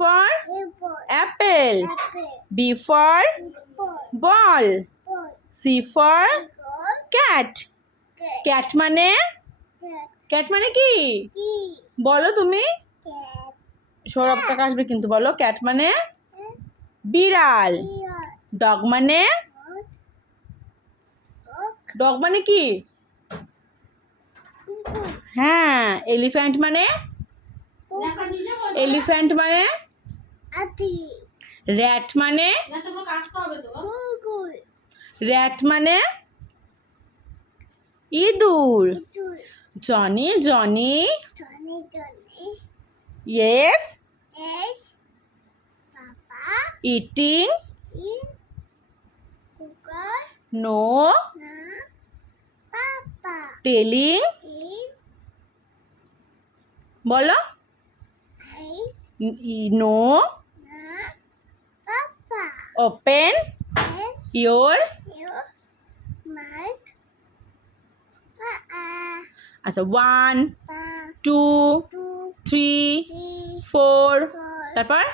for apple. B for ball. C for cat. cat মানে কি বলো তুমি? সৌরভ কাকা আসবে কিন্তু বলো। ক্যাট মানে বিড়াল। ডগ মানে কি? হ্যাঁ। এলিফ্যান্ট মানে র্যাট মানে ইঁদুর। Johnny yes eating no telling বলো no open your আচ্ছা 1 2 3 4 তারপর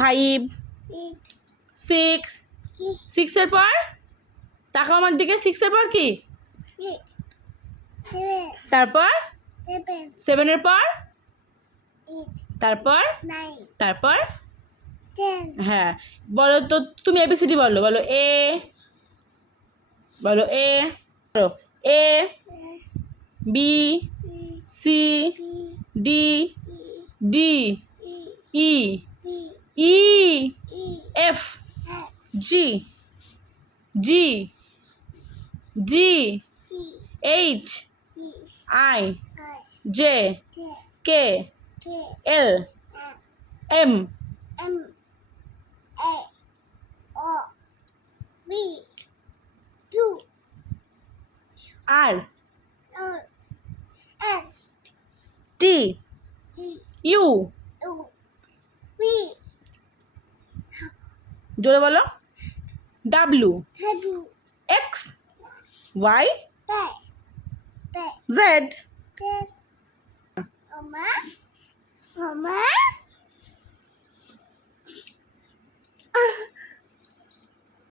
5 6 6 এর পর তাকাও আমার দিকে। 6 এর পর কি? তারপর 7 এর পর তারপর হ্যাঁ বলো তো তুমি এবিসিডি বলো। বলো A A B C D D E E F G H I J K L M R T U জোরে বলো ডাব্লিউ এক্স ওয়াই জেড।